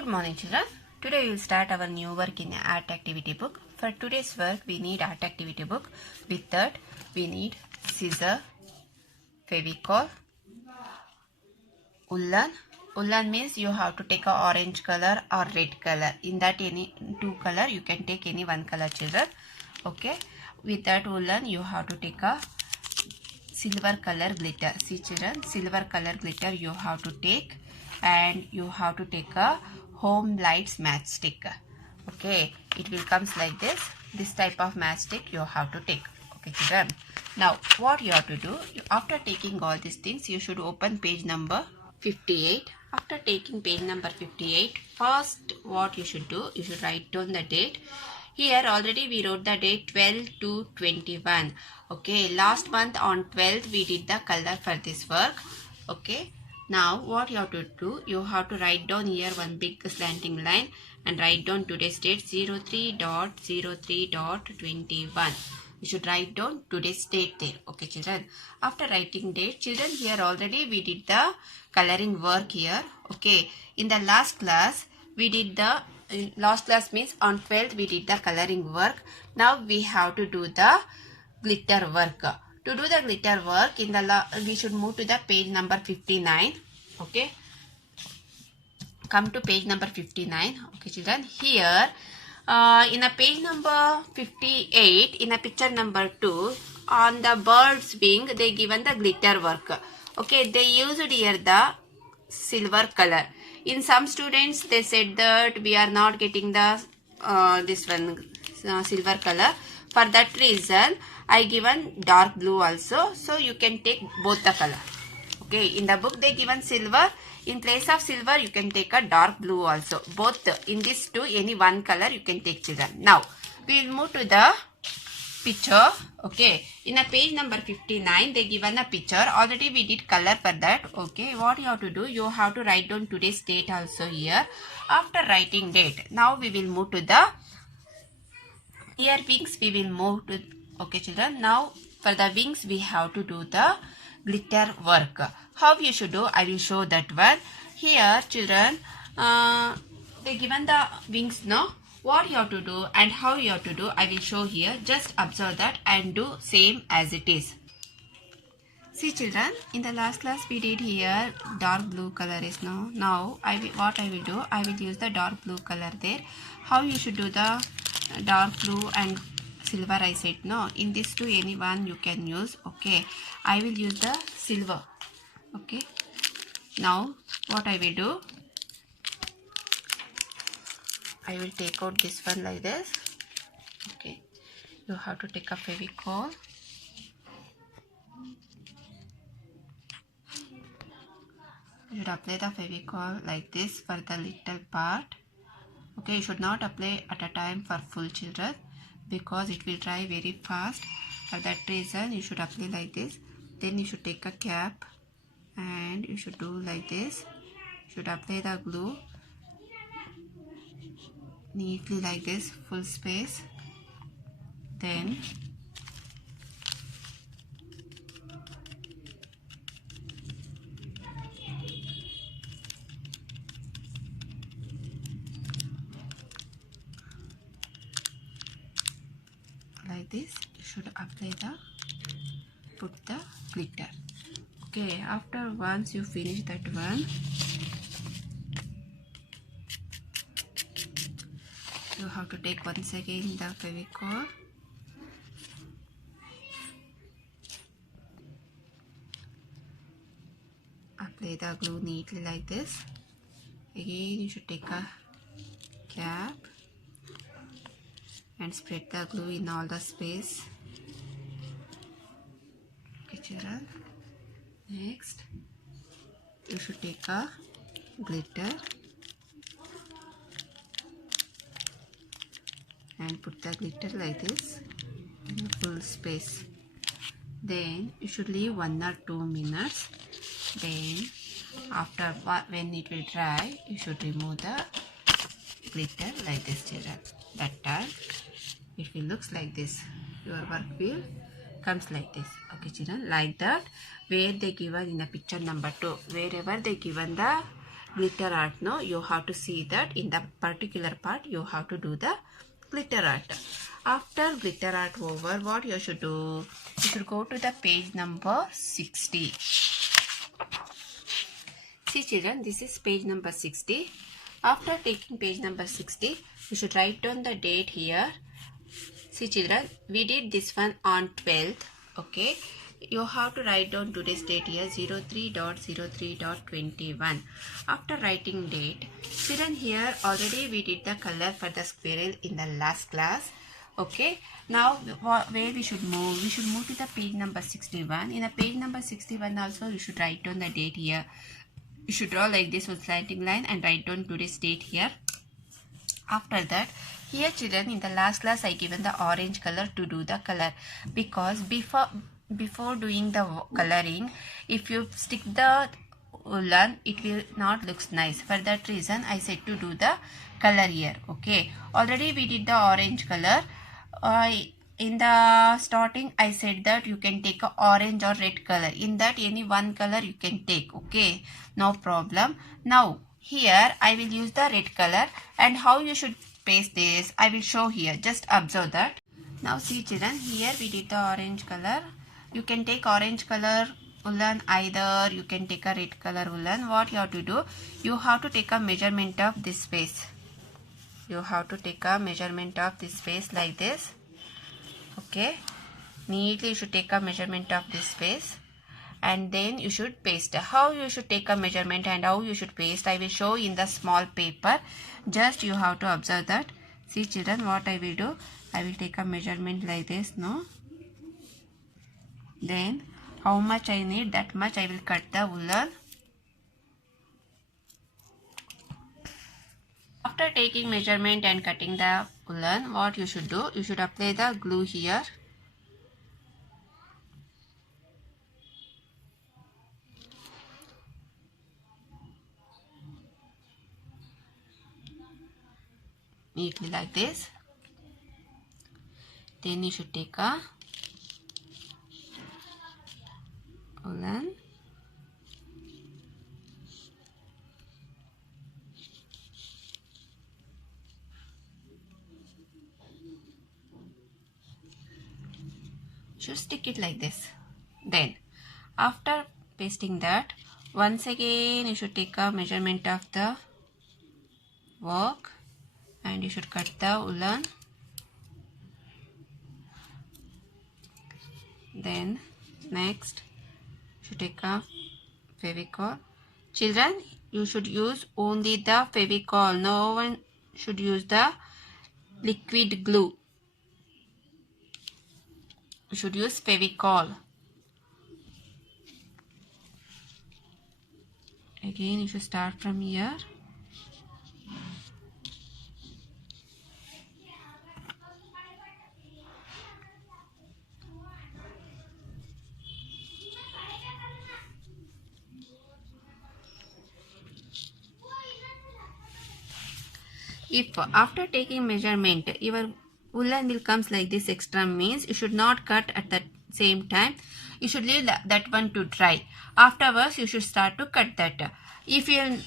Good morning, children. Today we will start our new work in art activity book. For today's work, we need art activity book. With that, we need scissor, Fevicol, Woolen. Woolen means you have to take a orange color or red color. In that any two color, you can take any one color, children. Okay. With that woolen, you have to take a silver color glitter. See, children, silver color glitter you have to take, and you have to take a home lights matchstick. Okay, it will comes like this type of matchstick you have to take. Okay, children, now what you have to do, after taking all these things, you should open page number 58. After taking page number 58, first what you should do, you should write down the date. Here already we wrote the date 12 to 21. Okay, last month on 12th we did the color for this work. Okay, now what you have to do, you have to write down here one big slanting line and write down today's date 03.03.21. You should write down today's date there. Okay, children. After writing date, children, here already we did the coloring work here. Okay, in the last class we did the last class means on 12th we did the coloring work. Now we have to do the glitter work. To do the glitter work, in the we should move to the page number 59. Okay, come to page number 59. Okay, children, here in a page number 58, in a picture number 2, on the bird's wing they given the glitter work. Okay, they used here the silver color. In some students they said that we are not getting the this one silver color. For that reason I given dark blue also, so you can take both the color. Okay, in the book they given silver. In place of silver you can take a dark blue also. Both in this two, any one color you can take, children. Now we will move to the picture. Okay, in a page number 59 they given a picture. Already we did color for that. Okay, what you have to do, you have to write down today's date also here. After writing date, now we will move to the ear wings. We will move to, okay, children, now for the wings we have to do the glitter work. How you should do, I will show that one. Here, children, they given the wings, no? What you have to do and how you have to do, I will show here. Just observe that and do same as it is. See, children, in the last class we did here dark blue color is no. Now what I will do, I will use the dark blue color there. How you should do the dark blue and silver, I said no. In this two, any one you can use. Okay, I will use the silver. Okay, now what I will do, I will take out this one like this. Okay, you have to take a Fevicol. You should apply the Fevicol like this for the little part. Okay, you should not apply at a time for full, children, because it will dry very fast. For that reason you should apply like this. Then you should take a cap and you should do like this. You should apply the glue neatly like this, full space. Then like this you should apply the, put the glitter. Okay, after once you finish that one, you have to take once again the Fevicol. Apply the glue neatly like this. Again you should take a cap and spread the glue in all the space. Okay, children. Next, you should take a glitter and put the glitter like this in full space. Then you should leave 1 or 2 minutes. Then after when it will dry, you should remove the glitter like this, children. That time it will looks like this. Your work will comes like this. Okay, children, like that. Where they given in the picture number 2, wherever they given the glitter art. No, you have to see that in the particular part you have to do the glitter art. After glitter art over, what you should do? You should go to the page number 60. See children, this is page number 60. After taking page number 60, you should write down the date here. See children, we did this one on 12th. Okay, you have to write down today's date here, 03.03.21. After writing date, children, here already we did the color for the squirrel in the last class. Okay, now where we should move? We should move to the page number 61. In the page number 61 also you should write down the date here. You should draw like this with slanting line and write down today's date here. After that, here children, in the last class I given the orange color to do the color, because before doing the coloring, if you stick the woolen, it will not looks nice. For that reason I said to do the color here. Okay, already we did the orange color. In the starting I said that you can take a orange or red color. In that any one color you can take. Okay, no problem. Now here I will use the red color, and how you should paste this I will show here. Just observe that. Now see children, here we did the orange color. You can take orange color woolen, either you can take a red color woolen. What you have to do, you have to take a measurement of this space. You have to take a measurement of this space like this. Okay, neatly you should take a measurement of this space, and then you should paste. How you should take a measurement and how you should paste I will show in the small paper. Just you have to observe that. See children, what I will do, I will take a measurement like this. No, then how much I need, that much I will cut the woolen. After taking measurement and cutting the woolen, what you should do, you should apply the glue here. Neatly like this. Then you should take a woolen. Should stick it like this. Then after pasting that, once again you should take a measurement of the work and you should cut the woolen. Then next you should take a Fevicol. Children, you should use only the Fevicol. No one should use the liquid glue. You should use Fevicol. Again you should start from here. If after taking measurement your woolen will comes like this extra, means you should not cut at the same time. You should leave that one to dry. Afterwards you should start to cut that. If you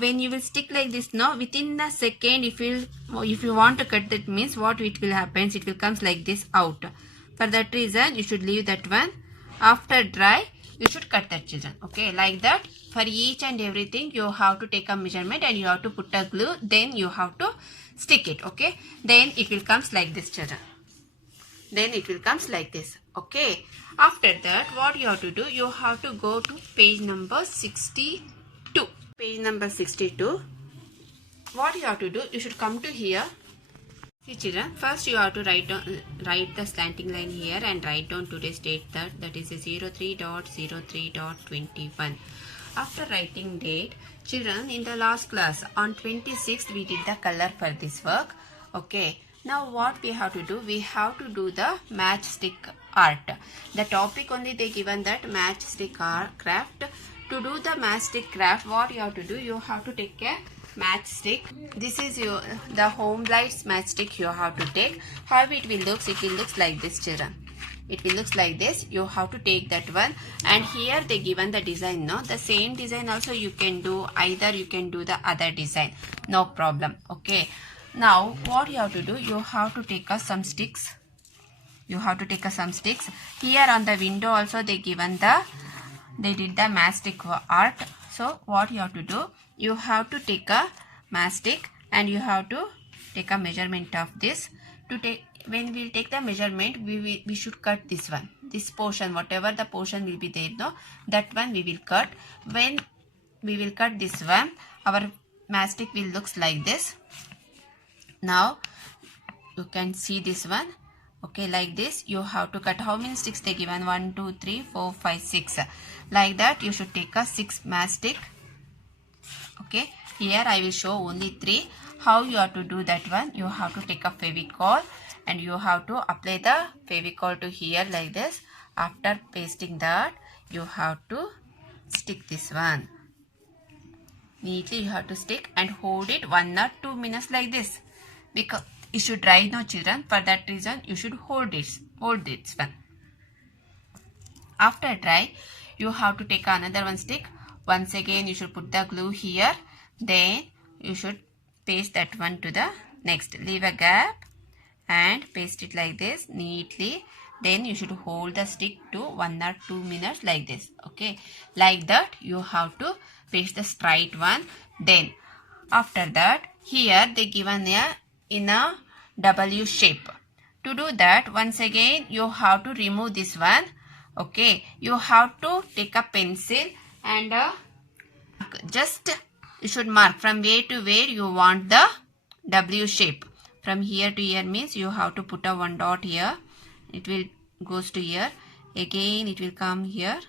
when you will stick like this, no, within the second if you want to cut, that means what it will happen, it will comes like this out. For that reason you should leave that one. After dry you should cut that, children. Okay, like that. For each and everything you have to take a measurement and you have to put a glue, then you have to stick it. Okay, then it will comes like this, children. Then it will comes like this. Okay, after that what you have to do, you have to go to page number 62. Page number 62. What you have to do, you should come to here. See children, first you have to write the slanting line here and write down today's date, that is 03.03.21. After writing date, children, in the last class on 26th we did the color for this work. Okay, now what we have to do, we have to do the matchstick art. The topic only they given that matchstick art craft. To do the matchstick craft, what you have to do, you have to take a matchstick. This is the home lights matchstick you have to take. How it will look like this, children. it will looks like this. You have to take that one, and here they given the design. No, the same design also you can do, either you can do the other design, no problem. Okay, now what you have to do, you have to take some sticks. You have to take some sticks. Here on the window also they given they did the mastic art. So what you have to do, you have to take a mastic and you have to take a measurement of this. To take, when we take the measurement, we should cut this one, this portion, whatever the portion will be there, no, that one we will cut. When we will cut this one, our mastic will looks like this. Now you can see this one. Okay, like this you have to cut. How many sticks they given? 1 2 3 4 5 6, like that you should take a 6 mastic. Okay, here I will show only 3. How you have to do that one, you have to take a Fevicol and you have to apply the Fevicol to here like this. After pasting that, you have to stick this one neatly. You have to stick and hold it 1 or 2 minutes like this, because it should dry, no children. For that reason you should hold this one. After dry, you have to take another one stick. Once again you should put the glue here, then you should paste that one to the next. Leave a gap and paste it like this neatly. Then you should hold the stick to 1 or 2 minutes like this. Okay, like that you have to paste the straight one. Then after that, here they given in a W shape. To do that, once again you have to remove this one. Okay, you have to take a pencil and just you should mark from where to where you want the W shape. From here to here means you have to put a 1 dot here. It will goes to here. Again it will come here.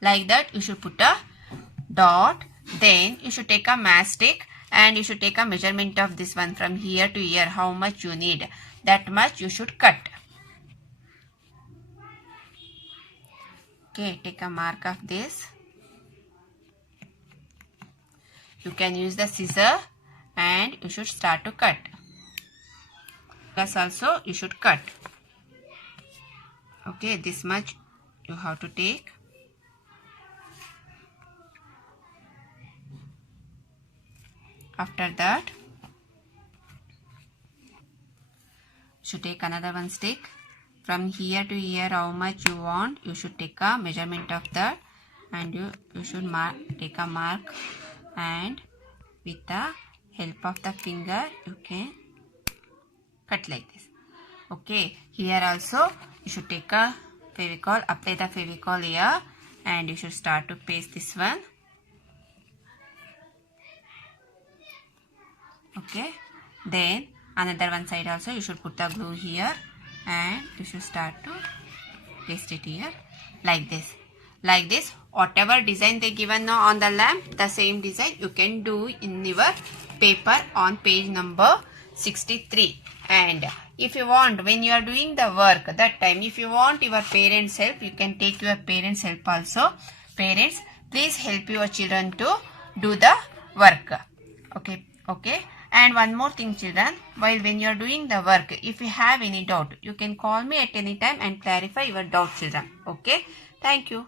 Like that you should put a dot. Then you should take a mastic and you should take a measurement of this one from here to here. How much you need, that much you should cut. Okay, take a mark of this. You can use the scissor and you should start to cut. This also you should cut. Okay, this much you have to take. After that, you should take another one stick. From here to here, how much you want, you should take a measurement of that, and you should take a mark, and with the help of the finger you can cut like this. Okay, here also you should take a Fevicol, apply the Fevicol here, and you should start to paste this one. Okay, then another one side also you should put the glue here and you should start to paste it here like this. Like this, whatever design they given now on the lamp, the same design you can do in your paper on page number 63. And if you want, when you are doing the work, that time if you want your parents' help, you can take your parents' help also. Parents, please help your children to do the work. Okay. And one more thing, children, while when you are doing the work, if you have any doubt, you can call me at any time and clarify your doubt, children. Okay, thank you.